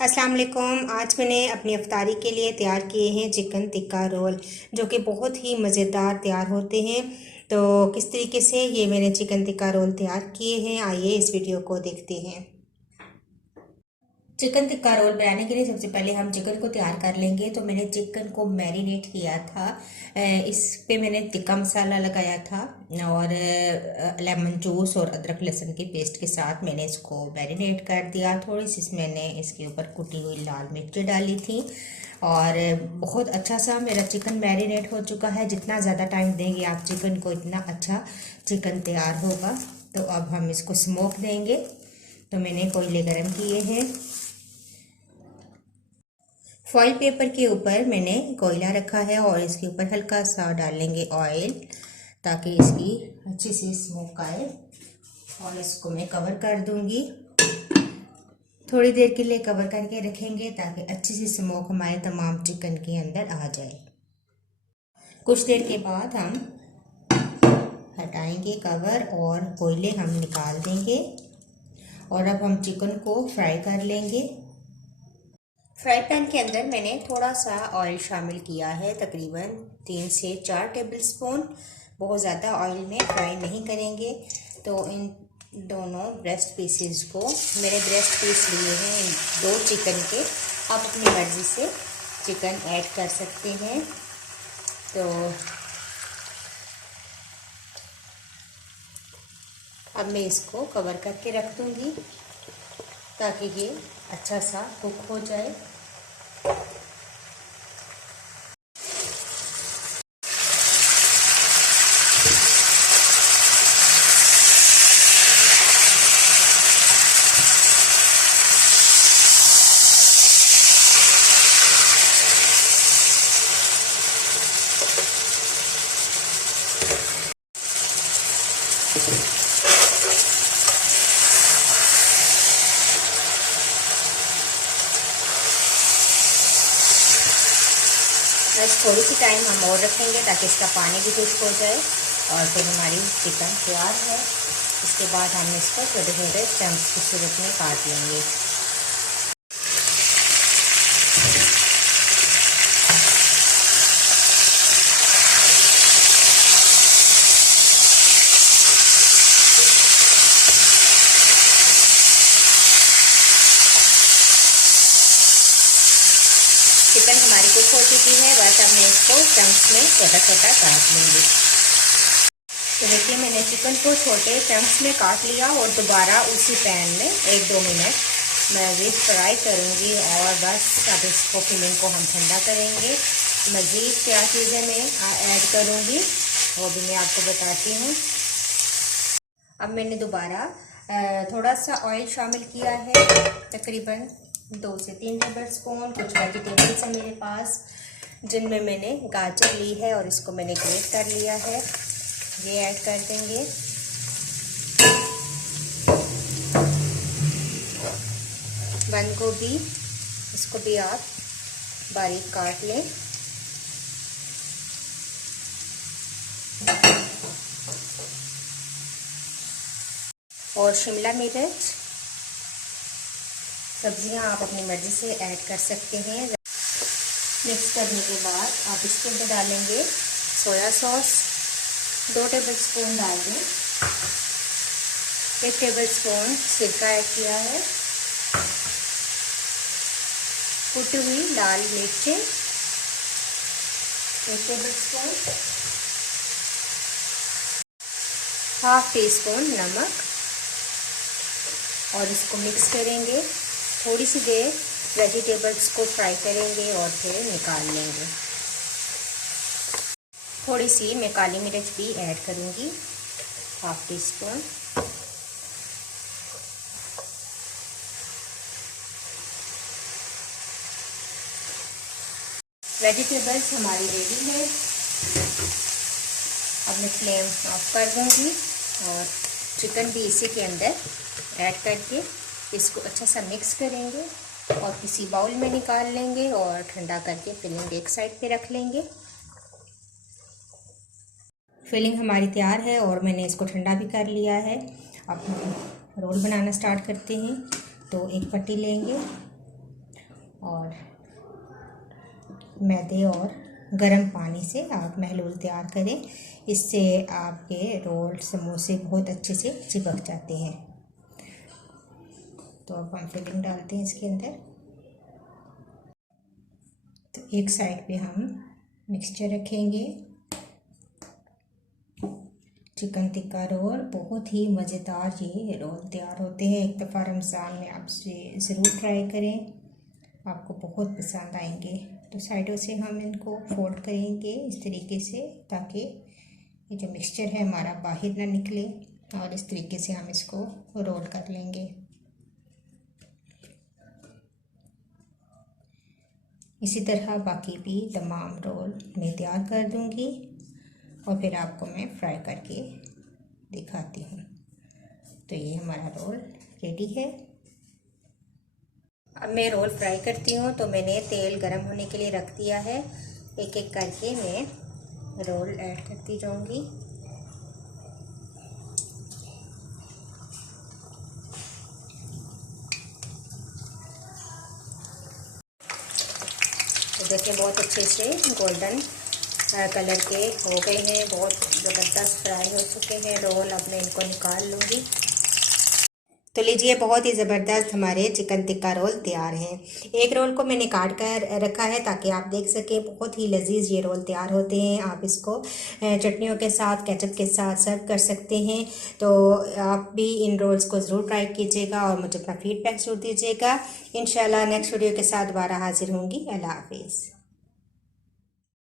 अस्सलाम वालेकुम। आज मैंने अपनी अफ्तारी के लिए तैयार किए हैं चिकन टिक्का रोल, जो कि बहुत ही मज़ेदार तैयार होते हैं। तो किस तरीके से ये मैंने चिकन टिक्का रोल तैयार किए हैं, आइए इस वीडियो को देखते हैं। चिकन टिक्का रोल बनाने के लिए सबसे पहले हम चिकन को तैयार कर लेंगे। तो मैंने चिकन को मैरिनेट किया था। इस पे मैंने टिक्का मसाला लगाया था और लेमन जूस और अदरक लहसुन की पेस्ट के साथ मैंने इसको मैरिनेट कर दिया। थोड़ी सी मैंने इसके ऊपर कुटी हुई लाल मिर्ची डाली थी और बहुत अच्छा सा मेरा चिकन मैरिनेट हो चुका है। जितना ज़्यादा टाइम देंगे आप चिकन को, इतना अच्छा चिकन तैयार होगा। तो अब हम इसको स्मोक देंगे। तो मैंने कोयले गरम किए हैं। फॉइल पेपर के ऊपर मैंने कोयला रखा है और इसके ऊपर हल्का सा डालेंगे ऑयल, ताकि इसकी अच्छी सी स्मोक आए। और इसको मैं कवर कर दूंगी। थोड़ी देर के लिए कवर करके रखेंगे ताकि अच्छी सी स्मोक हमारे तमाम चिकन के अंदर आ जाए। कुछ देर के बाद हम हटाएंगे कवर और कोयले हम निकाल देंगे। और अब हम चिकन को फ्राई कर लेंगे। फ्राई पैन के अंदर मैंने थोड़ा सा ऑयल शामिल किया है, तकरीबन 3 से 4 टेबल स्पून। बहुत ज़्यादा ऑयल में फ्राई नहीं करेंगे। तो इन दोनों ब्रेस्ट पीसेस को, मैंने ब्रेस्ट पीस लिए हैं इन 2 चिकन के। आप अपनी मर्ज़ी से चिकन ऐड कर सकते हैं। तो अब मैं इसको कवर करके रख दूँगी ताकि ये अच्छा सा कुक हो जाए। बस थोड़ी सी टाइम हम और रखेंगे ताकि इसका पानी भी खुश्क हो जाए और फिर हमारी चिकन तैयार है। इसके बाद हम इसको छोटे छोटे चंक्स की सूरत में काट लेंगे। चिकन हमारी कुक हो चुकी है। बस अब मैं इसको चंक्स में छोटा छोटा काट लूँगी। तो देखिए, मैंने चिकन को छोटे चंक्स में काट लिया और दोबारा उसी पैन में 1-2 मिनट मैं भी फ्राई करूँगी। और बस अब इसको फिलिंग को हम ठंडा करेंगे। मज़ीद क्या चीज़ें मैं ऐड करूँगी वो भी मैं आपको बताती हूँ। अब मैंने दोबारा थोड़ा सा ऑयल शामिल किया है, तकरीबन 2 से 3 टेबल स्पून। कुछ वेजिटेबल्स हैं मेरे पास, जिनमें मैंने गाजर ली है और इसको मैंने ग्रेट कर लिया है। ये ऐड कर देंगे। बंद गोभी, इसको भी आप बारीक काट लें। और शिमला मिर्च, सब्जियां आप अपनी मर्ज़ी से ऐड कर सकते हैं। मिक्स करने के बाद आप इसके अंदर डालेंगे सोया सॉस, 2 टेबल स्पून डाल दें। 1 टेबल स्पून सिरका ऐड किया है। कुटी हुई लाल मिर्चें 1 table spoon. Half tea spoon नमक और इसको मिक्स करेंगे। थोड़ी सी देर वेजिटेबल्स को फ्राई करेंगे और फिर निकाल लेंगे। थोड़ी सी मैं काली मिर्च भी ऐड करूँगी, हाफ टी स्पून। वेजिटेबल्स हमारी रेडी है। अब मैं फ्लेम ऑफ कर दूँगी और चिकन भी इसी के अंदर ऐड करके इसको अच्छा सा मिक्स करेंगे और किसी बाउल में निकाल लेंगे और ठंडा करके फिलिंग एक साइड पे रख लेंगे। फिलिंग हमारी तैयार है और मैंने इसको ठंडा भी कर लिया है। अब हम रोल बनाना स्टार्ट करते हैं। तो एक पट्टी लेंगे और मैदे और गर्म पानी से आप महलूल तैयार करें। इससे आपके रोल समोसे बहुत अच्छे से चिपक जाते हैं। तो अब हम फिलिंग डालते हैं इसके अंदर। तो एक साइड पे हम मिक्सचर रखेंगे। चिकन टिक्का रोल बहुत ही मज़ेदार ये रोल तैयार होते हैं। एक दफ़ा रमज़ान में आप ज़रूर ट्राई करें, आपको बहुत पसंद आएंगे। तो साइडों से हम इनको फोल्ड करेंगे इस तरीके से, ताकि ये जो मिक्सचर है हमारा बाहर ना निकले, और इस तरीके से हम इसको रोल कर लेंगे। इसी तरह बाकी भी तमाम रोल मैं तैयार कर दूंगी और फिर आपको मैं फ्राई करके दिखाती हूँ। तो ये हमारा रोल रेडी है। अब मैं रोल फ्राई करती हूँ। तो मैंने तेल गरम होने के लिए रख दिया है। एक एक करके मैं रोल ऐड करती जाऊँगी। तो देखिए बहुत अच्छे से गोल्डन कलर के हो गए हैं, बहुत ज़बरदस्त फ्राई हो चुके हैं रोल। अब मैं इनको निकाल लूँगी। तो लीजिए, बहुत ही ज़बरदस्त हमारे चिकन टिक्का रोल तैयार हैं। एक रोल को मैंने काट कर रखा है ताकि आप देख सकें। बहुत ही लजीज ये रोल तैयार होते हैं। आप इसको चटनियों के साथ, केचप के साथ सर्व कर सकते हैं। तो आप भी इन रोल्स को ज़रूर ट्राई कीजिएगा और मुझे अपना फीडबैक ज़रूर दीजिएगा। इंशाल्लाह नेक्स्ट वीडियो के साथ दोबारा हाजिर होंगी। अल्लाह हाफिज़।